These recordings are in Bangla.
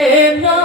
না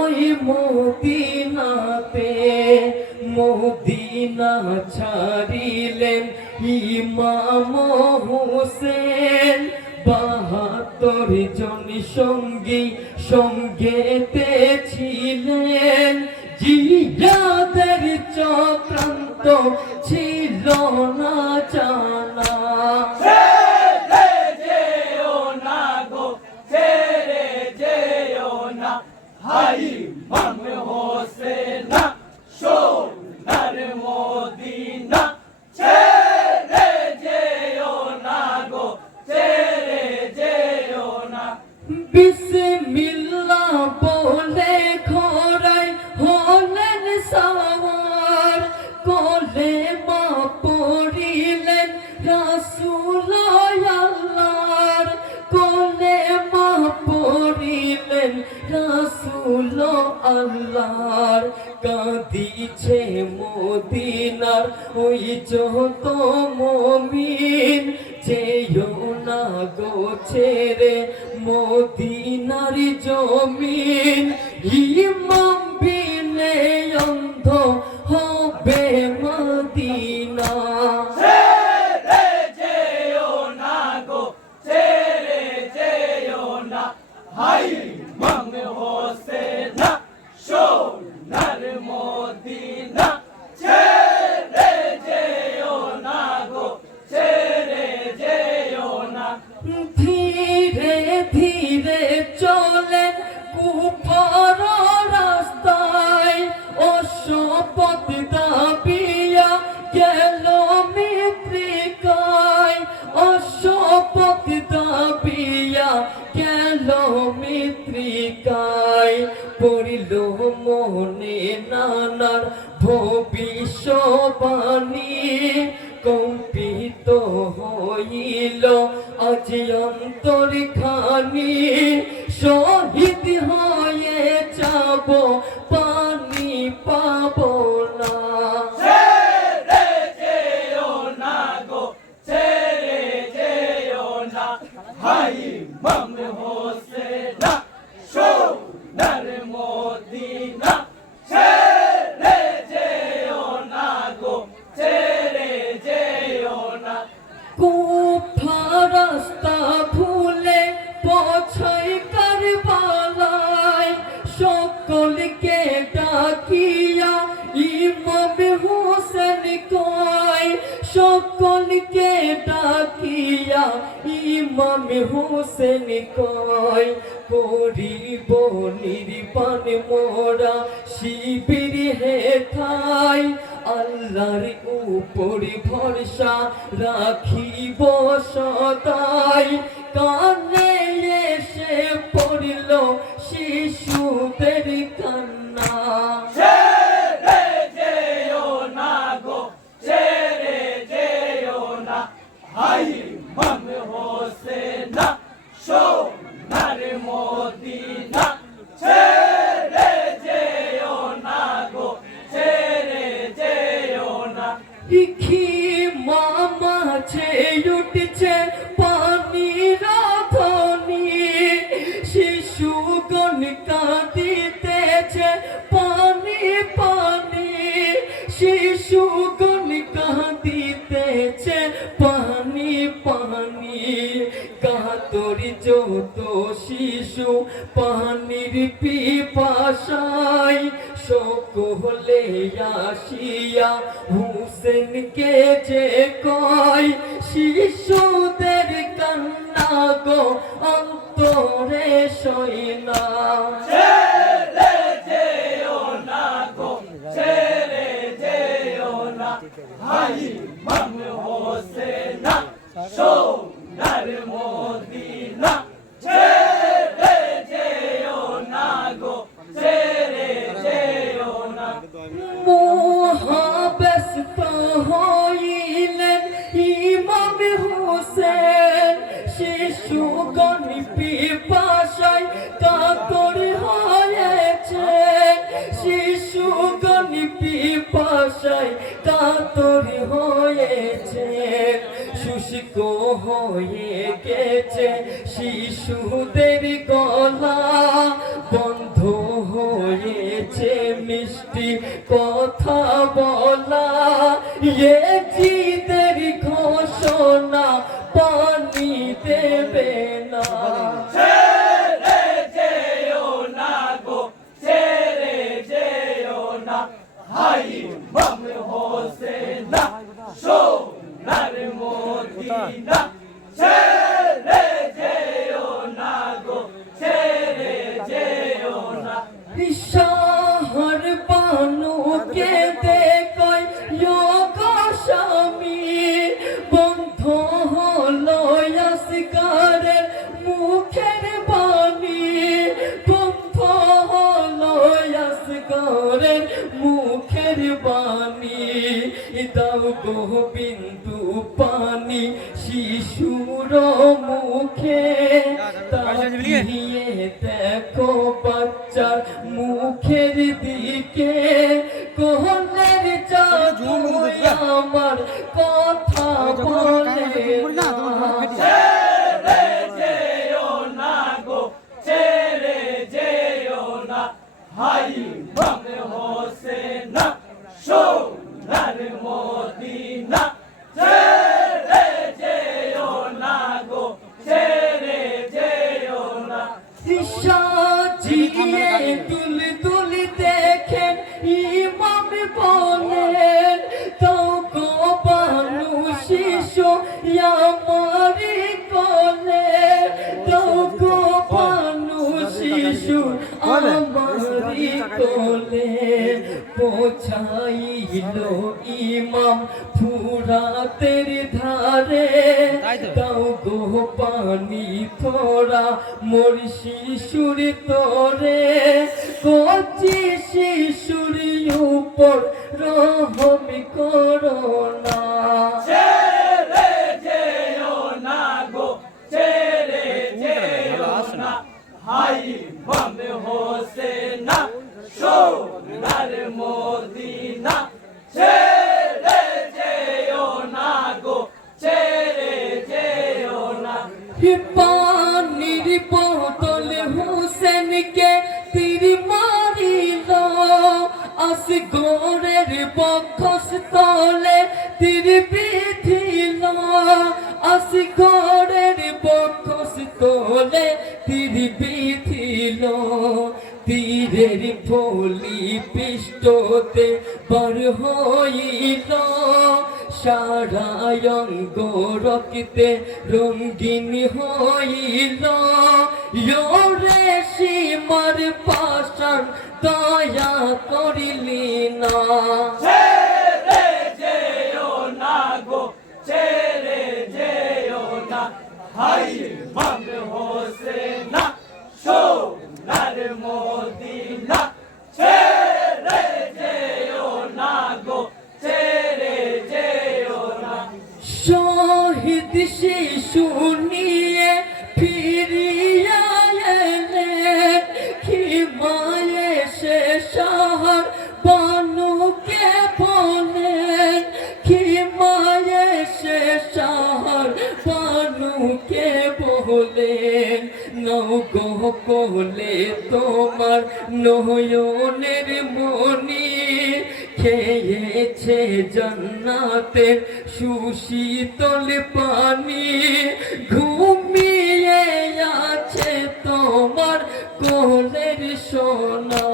ওই মদিনাতে। মদিনা ছাড়িলেন ইমাম হোসেন। বাহাত্তর জন সঙ্গী সঙ্গেতে ছিলেন। জিয়াদের চক্রান্ত ছিল না জানা। Haim Manuel Hosena. গোছেরে মদিনার জমিন ইমাম বিনে অন্ধ হবে মদিনা। হাই মং হোসে না। শোনার মোর হইল আজ অন্তর খানি তাকিয়া ইমামে হোসেন কয়, সকলকে ডাকিয়া ইমামে হোসেন কয়, করিব নির্বাণ মোরা শিবির হে থাই আল্লাহর উপর ভরসা রাখিব সদাই। কানে এসে পড়ল শিশুদের No! পানির পিপাসায় সকলে আসিয়া হুসেনকে যে কয় শিশুদের কান্না গো অন্তরে সইনা। পিপাসায় কাতর হয়েছে শুষ্ক হয়ে গেছে। শিশুদের গলা বন্ধ হয়েছে মিষ্টি কথা বলা। এ আসগারের মুখের বাণী দাও গো বিন্দু পানি শিশুর মুখে তাকিয়ে দেখো বাচ্চার মুখের দিকে কোহনের জাদু আমার কথা আমারি কোলে পৌঁছাইল ইমাম ফুরাতের ধারে দাও গো পানি থোড়া মোর শিশুর তোরে। কচি শিশুর উপর রহম করোনা ছেড়ে যেও না গো ছেড়ে যেও না হাই ইমাম হোসেনা সোনার মদিনা ছেড়ে যেও না গো ছেড়ে যেও না পানির বোতল হুসেনকে তীর মারিল। আস গোরের বক্ষস তলে তীর বিধিল। আস গোরের বক্ষস তলে তীর বিধিল। তীরের ফলি পিষ্টতে বার হইল। সারা গোরকিতে রক্তে রঙ্গিন হইল। ইয়োরে সীমার পাশান দয়া করিলি না। কোলে তোমার নয়নের মনি খেয়েছে জন্নাতের সুশীতল পানি। ঘুমিয়ে আছে তোমার কোলের সোনা।